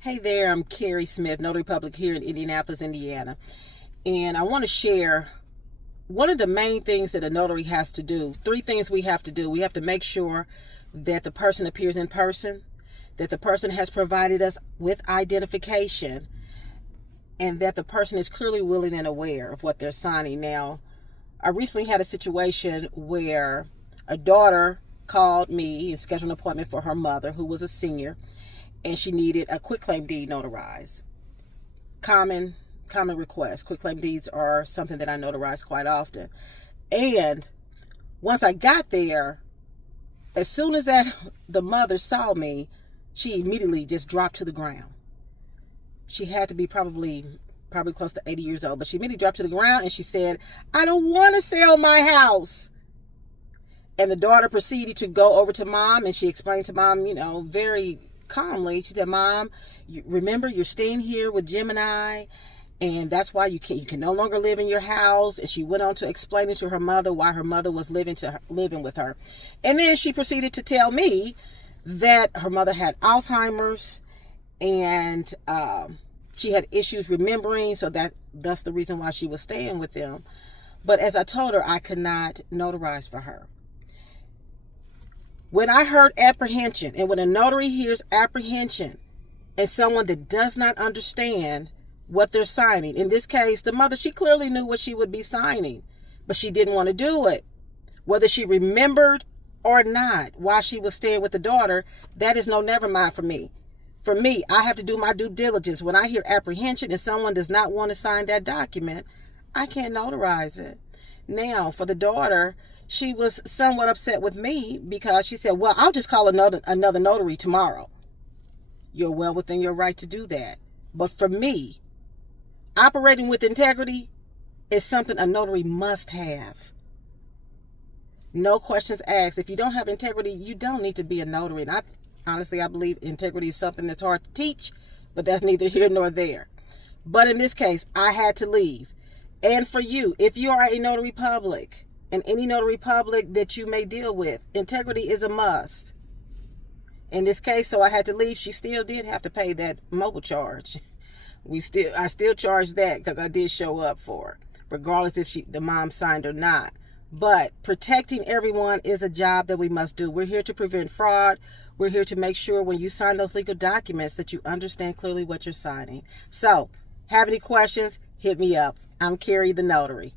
Hey there, I'm Carrie Smith, Notary Public here in Indianapolis, Indiana. And I want to share one of the main things that a notary has to do. 3 things we have to do. We have to make sure that the person appears in person, that the person has provided us with identification, and that the person is clearly willing and aware of what they're signing. Now, I recently had a situation where a daughter called me and scheduled an appointment for her mother, who was a senior, and she needed a quitclaim deed notarized. Common request. Quitclaim deeds are something that I notarize quite often. And once I got there, as soon as the mother saw me, she immediately just dropped to the ground. She had to be probably close to 80 years old, but she immediately dropped to the ground and she said, "I don't want to sell my house." And the daughter proceeded to go over to mom, and she explained to mom, very calmly. She said, "Mom, remember you're staying here with Jim and I, and that's why you can no longer live in your house." And she went on to explain it to her mother why her mother was living with her. And then she proceeded to tell me that her mother had Alzheimer's and she had issues remembering, so that's the reason why she was staying with them. But as I told her, I could not notarize for her. When I heard apprehension, and when a notary hears apprehension and someone that does not understand what they're signing, in this case, the mother, she clearly knew what she would be signing, but she didn't want to do it. Whether she remembered or not while she was staying with the daughter, that is no never mind for me. For me, I have to do my due diligence. When I hear apprehension and someone does not want to sign that document, I can't notarize it. Now, for the daughter, she was somewhat upset with me because she said, "Well, I'll just call another notary tomorrow." You're well within your right to do that. But for me, operating with integrity is something a notary must have. No questions asked. If you don't have integrity, you don't need to be a notary. And honestly, I believe integrity is something that's hard to teach, but that's neither here nor there. But in this case, I had to leave. And for you, if you are a notary public, and any notary public that you may deal with, integrity is a must. In this case, so I had to leave. She still did have to pay that mobile charge. I still charged that because I did show up for her, regardless if the mom signed or not. But protecting everyone is a job that we must do. We're here to prevent fraud. We're here to make sure when you sign those legal documents that you understand clearly what you're signing. So, have any questions? Hit me up. I'm Carrie the Notary.